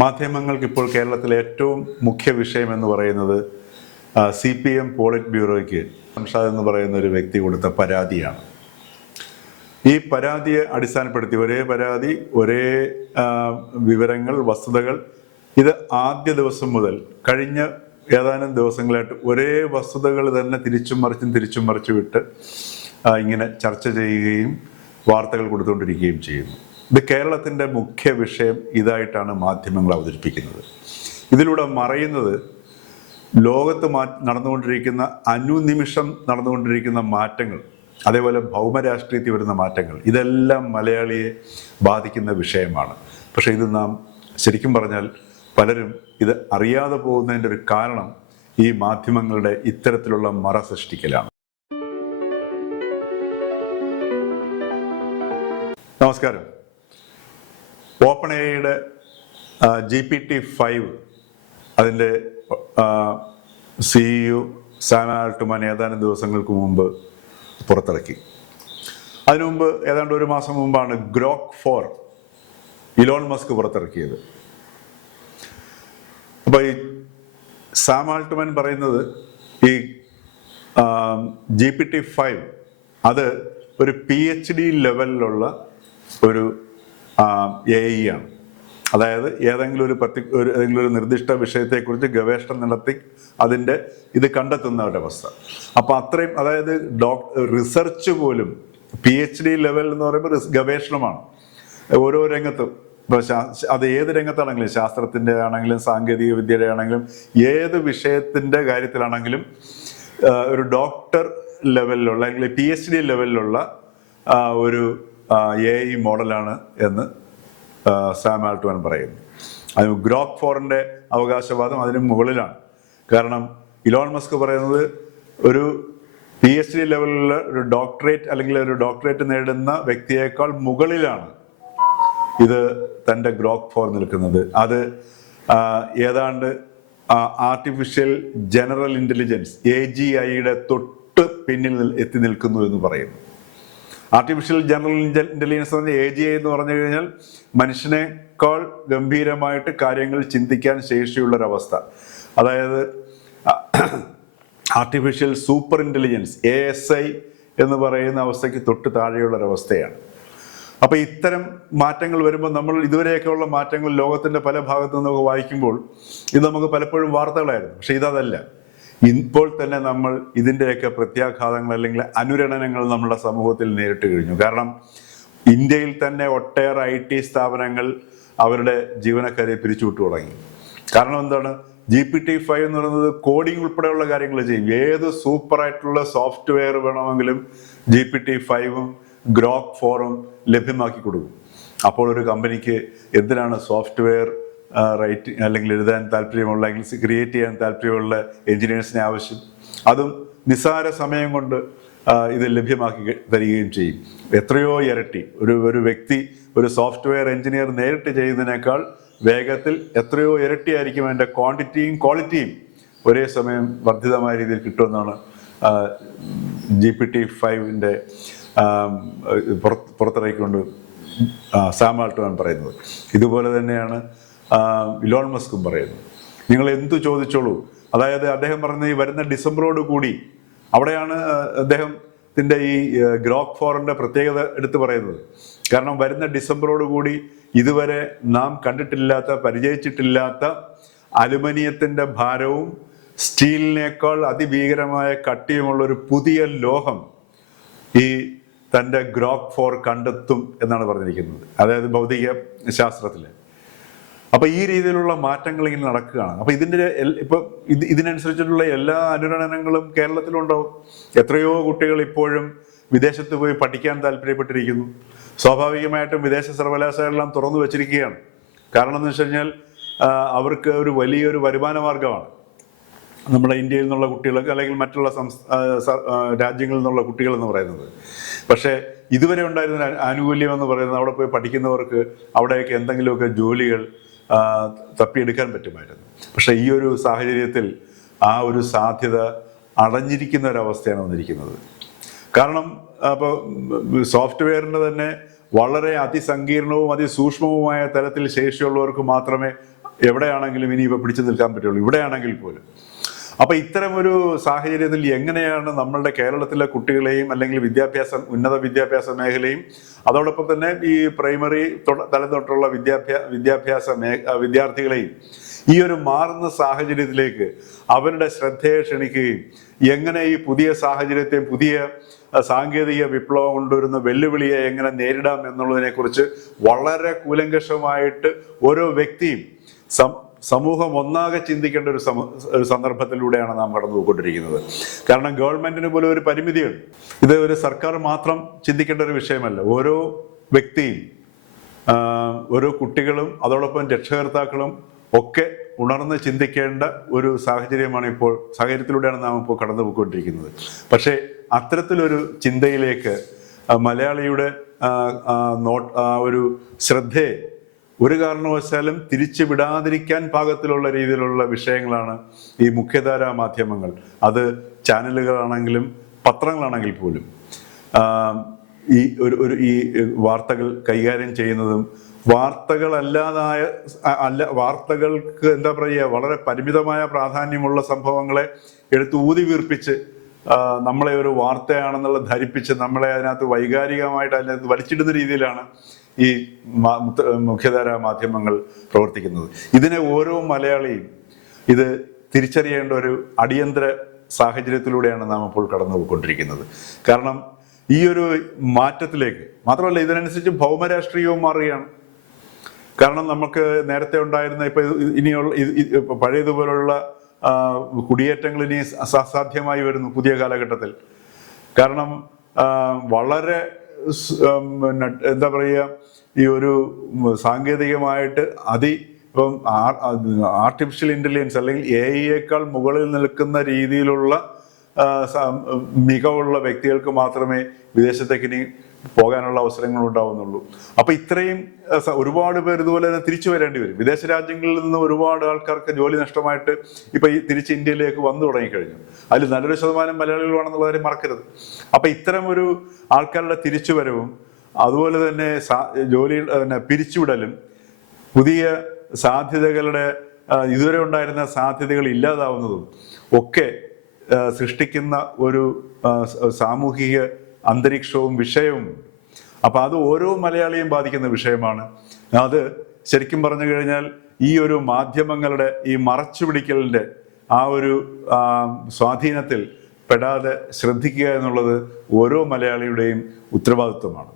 മാധ്യമങ്ങൾക്ക് ഇപ്പോൾ കേരളത്തിലെ ഏറ്റവും മുഖ്യ വിഷയം എന്ന് പറയുന്നത് CPM പോളിറ്റ് ബ്യൂറോയ്ക്ക് ഷംഷാദ് എന്ന് പറയുന്ന ഒരു വ്യക്തി കൊടുത്ത പരാതിയാണ്. ഈ പരാതിയെ അടിസ്ഥാനപ്പെടുത്തി ഒരേ പരാതി, ഒരേ വിവരങ്ങൾ, വസ്തുതകൾ, ഇത് ആദ്യ ദിവസം മുതൽ കഴിഞ്ഞ ഏതാനും ദിവസങ്ങളായിട്ട് ഒരേ വസ്തുതകൾ തന്നെ തിരിച്ചും മറിച്ചും വിട്ട് ഇങ്ങനെ ചർച്ച ചെയ്യുകയും വാർത്തകൾ കൊടുത്തുകൊണ്ടിരിക്കുകയും ചെയ്യുന്നു. ഇത് കേരളത്തിൻ്റെ മുഖ്യ വിഷയം ഇതായിട്ടാണ് മാധ്യമങ്ങൾ അവതരിപ്പിക്കുന്നത്. ഇതിലൂടെ മറയുന്നത് ലോകത്ത് നടന്നുകൊണ്ടിരിക്കുന്ന അനുനിമിഷം നടന്നുകൊണ്ടിരിക്കുന്ന മാറ്റങ്ങൾ, അതേപോലെ ഭൗമരാഷ്ട്രീയത്തിൽ വരുന്ന മാറ്റങ്ങൾ, ഇതെല്ലാം മലയാളിയെ ബാധിക്കുന്ന വിഷയമാണ്. പക്ഷേ ഇത് നാം ശരിക്കും പറഞ്ഞാൽ പലരും ഇത് അറിയാതെ പോകുന്നതിൻ്റെ ഒരു കാരണം ഈ മാധ്യമങ്ങളുടെ ഇത്തരത്തിലുള്ള മറ സൃഷ്ടിക്കലാണ്. നമസ്കാരം. ഓപ്പൺ എഐയുടെ GPT-5 അതിൻ്റെ CEO സാം ആൾട്ട്മാൻ ഏതാനും ദിവസങ്ങൾക്ക് മുമ്പ് പുറത്തിറക്കി. അതിനു മുമ്പ് ഏതാണ്ട് ഒരു മാസം മുമ്പാണ് ഗ്രോക്ക് 4 ഇലോൺ മസ്ക് പുറത്തിറക്കിയത്. അപ്പോൾ ഈ സാം ആൾട്ട്മാൻ പറയുന്നത് ഈ GPT-5 അത് ഒരു PhD ലെവലിലുള്ള ഒരു AI ആണ്. അതായത് ഏതെങ്കിലും ഒരു നിർദ്ദിഷ്ട വിഷയത്തെക്കുറിച്ച് ഗവേഷണം നടത്തി അതിൻ്റെ ഇത് കണ്ടെത്തുന്ന ഒരവസ്ഥ. അപ്പോൾ അത്രയും, അതായത് റിസർച്ച് പോലും PhD ലെവൽ എന്ന് പറയുമ്പോൾ ഗവേഷണമാണ്. ഓരോ രംഗത്തും, അത് ഏത് രംഗത്താണെങ്കിലും, ശാസ്ത്രത്തിൻ്റെ ആണെങ്കിലും സാങ്കേതിക വിദ്യയുടെ ആണെങ്കിലും ഏത് വിഷയത്തിൻ്റെ കാര്യത്തിലാണെങ്കിലും ഒരു ഡോക്ടർ ലെവലിലുള്ള അല്ലെങ്കിൽ PhD ലെവലിലുള്ള ഒരു AI മോഡലാണ് എന്ന് സാം ആൾട്ട്മാൻ പറയുന്നു. അത് ഗ്രോക്ക് 4ൻ്റെ അവകാശവാദം അതിന് മുകളിലാണ്. കാരണം ഇലോൺ മസ്ക് പറയുന്നത് ഒരു PhD ലെവലിലുള്ള ഒരു ഡോക്ടറേറ്റ് അല്ലെങ്കിൽ ഒരു ഡോക്ടറേറ്റ് നേടുന്ന വ്യക്തിയേക്കാൾ മുകളിലാണ് ഇത് തൻ്റെ ഗ്രോക്ക് 4 നിൽക്കുന്നത്. അത് ഏതാണ്ട് ആർട്ടിഫിഷ്യൽ ജനറൽ ഇൻ്റലിജൻസ് AGIയുടെ തൊട്ട് പിന്നിൽ എത്തി നിൽക്കുന്നു എന്ന് പറയുന്നു. ആർട്ടിഫിഷ്യൽ ജനറൽ ഇൻ്റലിജൻസ് എന്ന് പറഞ്ഞാൽ AGI എന്ന് പറഞ്ഞു കഴിഞ്ഞാൽ മനുഷ്യനേക്കാൾ ഗംഭീരമായിട്ട് കാര്യങ്ങൾ ചിന്തിക്കാൻ ശേഷിയുള്ളൊരവസ്ഥ. അതായത് ആർട്ടിഫിഷ്യൽ സൂപ്പർ ഇൻ്റലിജൻസ് ASI എന്ന് പറയുന്ന അവസ്ഥയ്ക്ക് തൊട്ട് താഴെയുള്ളൊരവസ്ഥയാണ്. അപ്പോൾ ഇത്തരം മാറ്റങ്ങൾ വരുമ്പോൾ നമ്മൾ ഇതുവരെയൊക്കെയുള്ള മാറ്റങ്ങൾ ലോകത്തിൻ്റെ പല ഭാഗത്തു നിന്നൊക്കെ വായിക്കുമ്പോൾ ഇത് നമുക്ക് പലപ്പോഴും വാർത്തകളായിരുന്നു. പക്ഷെ ഇതല്ല. ഇപ്പോൾ തന്നെ നമ്മൾ ഇതിൻ്റെയൊക്കെ പ്രത്യാഘാതങ്ങൾ അല്ലെങ്കിൽ അനുരണനങ്ങൾ നമ്മുടെ സമൂഹത്തിൽ നേരിട്ട് കഴിഞ്ഞു. കാരണം ഇന്ത്യയിൽ തന്നെ ഒട്ടേറെ IT സ്ഥാപനങ്ങൾ അവരുടെ ജീവനക്കാരെ പിരിച്ചുവിട്ടു തുടങ്ങി. കാരണം എന്താണ്? GPT-5 എന്ന് പറയുന്നത് കോഡിംഗ് ഉൾപ്പെടെയുള്ള കാര്യങ്ങൾ ചെയ്യും. ഏത് സൂപ്പറായിട്ടുള്ള സോഫ്റ്റ്വെയർ വേണമെങ്കിലും GPT-5ഉം ഗ്രോക്ക് 4ഉം ലഭ്യമാക്കി കൊടുക്കും. അപ്പോൾ ഒരു കമ്പനിക്ക് എന്തിനാണ് സോഫ്റ്റ്വെയർ റൈറ്റിംഗ് അല്ലെങ്കിൽ എഴുതാൻ താല്പര്യമുള്ള അല്ലെങ്കിൽ ക്രിയേറ്റ് ചെയ്യാൻ താല്പര്യമുള്ള എൻജിനീയേഴ്സിനെ ആവശ്യം? അതും നിസ്സാര സമയം കൊണ്ട് ഇത് ലഭ്യമാക്കി തരികയും ചെയ്യും. എത്രയോ ഇരട്ടി ഒരു വ്യക്തി, ഒരു സോഫ്റ്റ്വെയർ എഞ്ചിനീയർ നേരിട്ട് ചെയ്യുന്നതിനേക്കാൾ വേഗത്തിൽ എത്രയോ ഇരട്ടിയായിരിക്കും അതിൻ്റെ ക്വാണ്ടിറ്റിയും ക്വാളിറ്റിയും ഒരേ സമയം വർദ്ധിതമായ രീതിയിൽ കിട്ടുമെന്നാണ് GPT-5ൻ്റെ പുറത്തിറക്കിക്കൊണ്ട് സാം ആൾട്ട്മാൻ പറയുന്നത്. ഇതുപോലെ തന്നെയാണ് ഇലോൺ മസ്കും പറയുന്നത്. നിങ്ങൾ എന്തു ചോദിച്ചോളൂ. അതായത് അദ്ദേഹം പറയുന്നത് ഈ വരുന്ന ഡിസംബറോട് കൂടി, അവിടെയാണ് അദ്ദേഹത്തിൻ്റെ ഈ ഗ്രോക്ക് 4ൻ്റെ പ്രത്യേകത എടുത്തു പറയുന്നത്. കാരണം വരുന്ന ഡിസംബറോട് കൂടി ഇതുവരെ നാം കണ്ടിട്ടില്ലാത്ത, പരിചയിച്ചിട്ടില്ലാത്ത അലുമിനിയത്തിൻ്റെ ഭാരവും സ്റ്റീലിനേക്കാൾ അതിഭീകരമായ കട്ടിയുമുള്ളൊരു പുതിയ ലോഹം ഈ തൻ്റെ ഗ്രോക്ക് 4 കണ്ടെത്തും എന്നാണ് പറഞ്ഞിരിക്കുന്നത്, അതായത് ഭൗതിക ശാസ്ത്രത്തിൽ. അപ്പോൾ ഈ രീതിയിലുള്ള മാറ്റങ്ങൾ ഇങ്ങനെ നടക്കുകയാണ്. അപ്പോൾ ഇതിനനുസരിച്ചിട്ടുള്ള എല്ലാ അനുരണനങ്ങളും കേരളത്തിലുണ്ടാവും. എത്രയോ കുട്ടികൾ ഇപ്പോഴും വിദേശത്ത് പോയി പഠിക്കാൻ താല്പര്യപ്പെട്ടിരിക്കുന്നു. സ്വാഭാവികമായിട്ടും വിദേശ സർവകലാശാലകളെല്ലാം തുറന്നു വെച്ചിരിക്കുകയാണ്. കാരണം എന്ന് വെച്ച് കഴിഞ്ഞാൽ അവർക്ക് ഒരു വലിയൊരു വരുമാന മാർഗമാണ് നമ്മുടെ ഇന്ത്യയിൽ നിന്നുള്ള കുട്ടികൾക്ക് അല്ലെങ്കിൽ മറ്റുള്ള രാജ്യങ്ങളിൽ നിന്നുള്ള കുട്ടികൾ എന്ന് പറയുന്നത്. പക്ഷേ ഇതുവരെ ഉണ്ടായിരുന്ന ആനുകൂല്യം എന്ന് പറയുന്നത് അവിടെ പോയി പഠിക്കുന്നവർക്ക് അവിടെയൊക്കെ എന്തെങ്കിലുമൊക്കെ ജോലികൾ തപ്പിയെടുക്കാൻ പറ്റുമായിരുന്നു. പക്ഷേ ഈ ഒരു സാഹചര്യത്തിൽ ആ ഒരു സാധ്യത അടഞ്ഞിരിക്കുന്ന ഒരവസ്ഥയാണ് വന്നിരിക്കുന്നത്. കാരണം അപ്പോൾ സോഫ്റ്റ്വെയറിൻ്റെ തന്നെ വളരെ അതിസങ്കീർണവും അതിസൂക്ഷ്മവുമായ തലത്തിൽ ശേഷിയുള്ളവർക്ക് മാത്രമേ എവിടെയാണെങ്കിലും ഇനിയിപ്പോൾ പിടിച്ചു നിൽക്കാൻ പറ്റുള്ളൂ, ഇവിടെയാണെങ്കിൽ പോലും. അപ്പൊ ഇത്തരമൊരു സാഹചര്യത്തിൽ എങ്ങനെയാണ് നമ്മളുടെ കേരളത്തിലെ കുട്ടികളെയും അല്ലെങ്കിൽ ഉന്നത വിദ്യാഭ്യാസ മേഖലയും അതോടൊപ്പം തന്നെ ഈ പ്രൈമറി തലം തൊട്ടുള്ള വിദ്യാർത്ഥികളെയും ഈ ഒരു മാറുന്ന സാഹചര്യത്തിലേക്ക് അവരുടെ ശ്രദ്ധയെ ക്ഷണിക്കുകയും എങ്ങനെ ഈ പുതിയ സാഹചര്യത്തെയും പുതിയ സാങ്കേതിക വിപ്ലവം കൊണ്ടുവരുന്ന വെല്ലുവിളിയെ എങ്ങനെ നേരിടാം എന്നുള്ളതിനെക്കുറിച്ച് വളരെ കൂലങ്കഷമായിട്ട് ഓരോ വ്യക്തിയും സമൂഹം ഒന്നാകെ ചിന്തിക്കേണ്ട ഒരു സന്ദർഭത്തിലൂടെയാണ് നാം കടന്നു പോയിക്കൊണ്ടിരിക്കുന്നത്. കാരണം ഗവൺമെന്റിന് പോലും ഒരു പരിമിതിയുണ്ട്. ഇത് ഒരു സർക്കാർ മാത്രം ചിന്തിക്കേണ്ട ഒരു വിഷയമല്ല. ഓരോ വ്യക്തിയും, ഓരോ കുട്ടികളും അതോടൊപ്പം രക്ഷകർത്താക്കളും ഒക്കെ ഉണർന്ന് ചിന്തിക്കേണ്ട ഒരു സാഹചര്യത്തിലൂടെയാണ് നാം ഇപ്പോൾ കടന്നു പോയിക്കൊണ്ടിരിക്കുന്നത്. പക്ഷേ അത്തരത്തിലൊരു ചിന്തയിലേക്ക് മലയാളിയുടെ ഒരു ശ്രദ്ധയെ ഒരു കാരണവശാലും തിരിച്ചു വിടാതിരിക്കാൻ പാകത്തിലുള്ള രീതിയിലുള്ള വിഷയങ്ങളാണ് ഈ മുഖ്യധാരാ മാധ്യമങ്ങൾ, അത് ചാനലുകളാണെങ്കിൽ പത്രങ്ങളാണെങ്കിൽ പോലും ഈ വാർത്തകൾ കൈകാര്യം ചെയ്യുന്നതും വാർത്തകൾക്ക് എന്താ പറയുക, വളരെ പരിമിതമായ പ്രാധാന്യമുള്ള സംഭവങ്ങളെ എടുത്ത് ഊതി വീർപ്പിച്ച് നമ്മളെ ഒരു വാർത്തയാണെന്നുള്ള ധരിപ്പിച്ച് നമ്മളെ അതിനകത്ത് വൈകാരികമായിട്ട് അതിനകത്ത് വലിച്ചിടുന്ന രീതിയിലാണ് ഈ മുഖ്യധാരാ മാധ്യമങ്ങൾ പ്രവർത്തിക്കുന്നത്. ഇതിനെ ഓരോ മലയാളിയും ഇത് തിരിച്ചറിയേണ്ട ഒരു അടിയന്തര സാഹചര്യത്തിലൂടെയാണ് നാം ഇപ്പോൾ കടന്നു പോയിക്കൊണ്ടിരിക്കുന്നത്. കാരണം ഈ ഒരു മാറ്റത്തിലേക്ക് മാത്രമല്ല, ഇതിനനുസരിച്ച് ഭൗമരാഷ്ട്രീയവും മാറുകയാണ്. കാരണം നമുക്ക് നേരത്തെ ഉണ്ടായിരുന്ന പഴയതുപോലുള്ള കുടിയേറ്റങ്ങൾ ഇനി അസാധ്യമായി വരുന്നു പുതിയ കാലഘട്ടത്തിൽ. കാരണം വളരെ എന്താ പറയുക, ഈ ഒരു സാങ്കേതികമായിട്ട് ഇപ്പം ആർട്ടിഫിഷ്യൽ ഇന്റലിജൻസ് അല്ലെങ്കിൽ AI മുകളിൽ നിൽക്കുന്ന രീതിയിലുള്ള മികവുള്ള വ്യക്തികൾക്ക് മാത്രമേ വിദേശത്തേക്ക് ഇനി പോകാനുള്ള അവസരങ്ങൾ ഉണ്ടാവുന്നുള്ളൂ. അപ്പൊ ഇത്രയും ഒരുപാട് പേർ ഇതുപോലെ തന്നെ തിരിച്ചു വരേണ്ടി വരും. വിദേശ രാജ്യങ്ങളിൽ നിന്ന് ഒരുപാട് ആൾക്കാർക്ക് ജോലി നഷ്ടമായിട്ട് ഇപ്പൊ ഈ തിരിച്ച് ഇന്ത്യയിലേക്ക് വന്നു തുടങ്ങിക്കഴിഞ്ഞു. അതിൽ നല്ലൊരു ശതമാനം മലയാളികളാണെന്നുള്ള കാര്യം മറക്കരുത്. അപ്പൊ ഇത്തരം ഒരു ആൾക്കാരുടെ തിരിച്ചുവരവും അതുപോലെ തന്നെ പിരിച്ചുവിടലും പുതിയ സാധ്യതകളുടെ ഇതുവരെ ഉണ്ടായിരുന്ന സാധ്യതകൾ ഇല്ലാതാവുന്നതും ഒക്കെ സൃഷ്ടിക്കുന്ന ഒരു സാമൂഹിക അന്തരീക്ഷവും വിഷയവും. അപ്പൊ അത് ഓരോ മലയാളിയും ബാധിക്കുന്ന വിഷയമാണ്. അത് ശരിക്കും പറഞ്ഞു കഴിഞ്ഞാൽ ഈ ഒരു മാധ്യമങ്ങളുടെ ഈ മറച്ചുപിടിക്കലിന്റെ ആ ഒരു സ്വാധീനത്തിൽ പെടാതെ ശ്രദ്ധിക്കുക എന്നുള്ളത് ഓരോ മലയാളിയുടെയും ഉത്തരവാദിത്വമാണ്.